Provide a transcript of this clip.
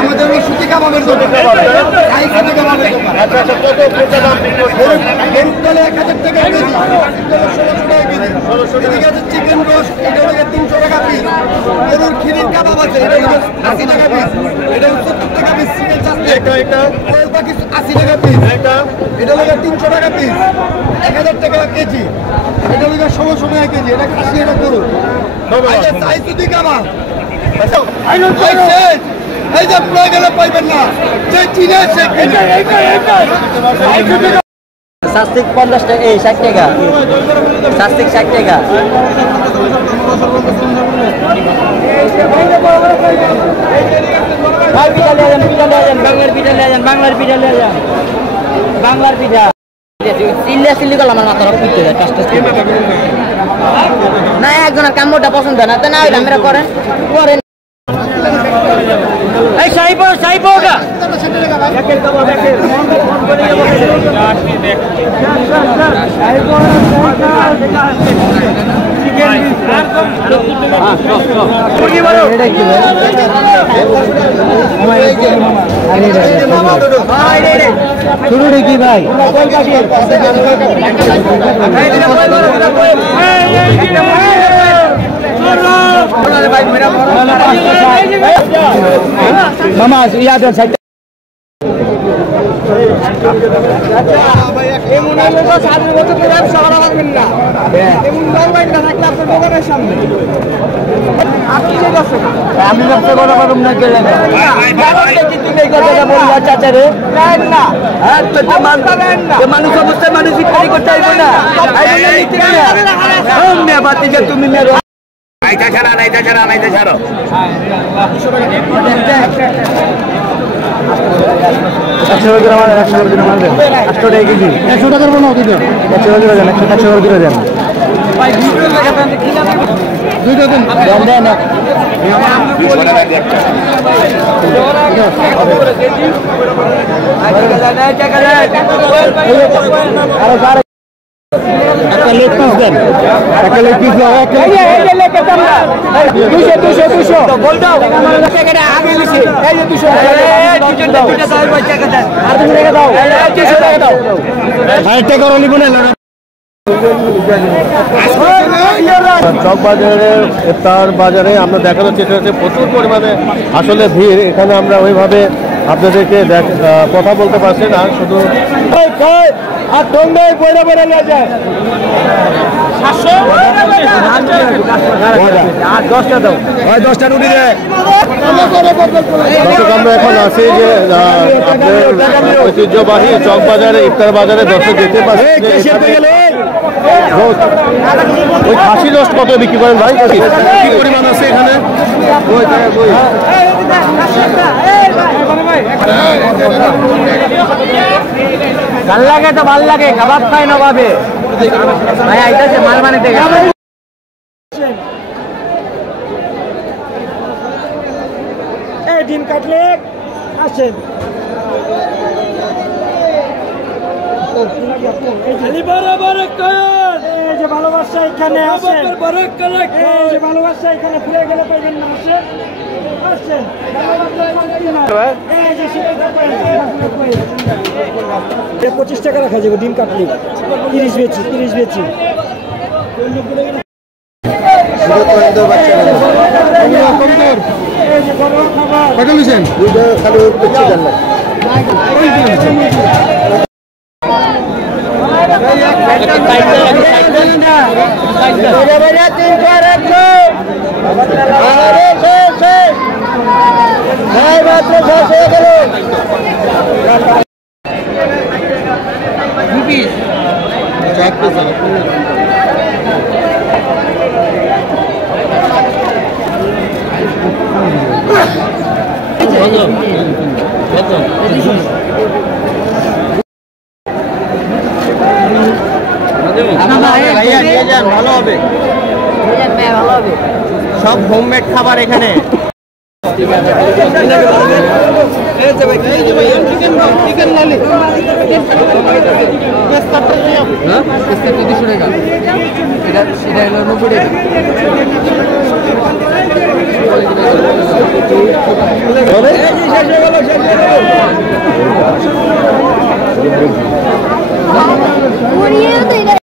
আমাদের ওই সুতি কাবাবের দোকান। আচ্ছা আচ্ছা, কত কোটা দাম বিক্রি করছেন? গরুর তলে 1000 টাকা কেজি, 1600 টাকা কেজি। 1600 টাকা। চিকেন রোস্ট এটা হলো 300 টাকা পিস। গরুর খিরির কাবাব আছে এটা হলো 80 টাকা পিস। এটা হলো 70 টাকা পিস। চিকেন চাষে এটা কোয়েল পাখি 80 টাকা পিস। এটা হলো 300 টাকা পিস, 1000 টাকা কেজি। এটা হলো 1600 টাকা কেজি। এটা খাসি, এটা গরু। আচ্ছা, সাইজ সুতি কাবাব এই যে প্রয়োজনে পাইবেন না, যে চিনে সে কিনে। শাস্তিক 50 টাকা, এই 60 টাকা, শাস্তিক 60 টাকা। বাংলার পিঠা নিয়ে যান, বাংলার পিঠা নিয়ে যান, বাংলার পিঠা। চিল্লি করলাম আমার মাথার পিঠে না, একজনের কাম্যটা পছন্দ না তো, না ওইটা আমরা করেন করেন। এই সাইবো সাইবোটা শুরু দেখি ভাই। মামা ইয়াদ সাইড আমি ব্যবসা করা পারব না, গেলে মানুষ অবস্থায় মানুষ ইত্যাদি করতে চাইবো না। তুমি নাইটা ছাড়া নাইটা ছাড়া নাইটা ছাড়ো। 100 গ্রাম 100 গ্রাম 800 টাকা কেজি। 100 টাকার কোনো দিন 100 টাকা দেন, 100 টাকা দেন ভাই। দুইটা দেন দেন দেন। একটা লেগ পিস দেন, একটা লেগ পিস দাও। চক বাজারের ইফতার বাজারে আমরা দেখানোর চেষ্টা করছি প্রচুর পরিমাণে আসলে ভিড়। এখানে আমরা ওইভাবে আপনাদেরকে কথা বলতে পারছি না, শুধু আর টঙ্গাই বইরা বইরা নিয়ে যায়। 10টা দাও, 10টা রুটি দেয়। আমরা এখন আছি যে আপনার ঐতিহ্যবাহী চক বাজারে ইফতার বাজারে দর্শক দেখতে পাচ্ছি ওই খাসি রোস্ট কত বিক্রি করেন ভাই? কি পরিমাণ আছে এখানে? ভাল লাগে তো ভাল লাগে, কাবাব খাই না ভাবে ভাই আইতাছে মাল বানাইতে গেছে। এই ডিম কাটলেট আসেন, এই যে ভালোবাসা এখানে আসেন, এই যে ভালোবাসা এখানে ফিরে গেলে পাইবেন না। আসেন আসেন, এই যে 25 টাকা রাখা যাবে ডিম কাটলেট। 30 বেচি, 30 বেচি। ভালো হবে, সব হোমমেড খাবার এখানে। What do you think?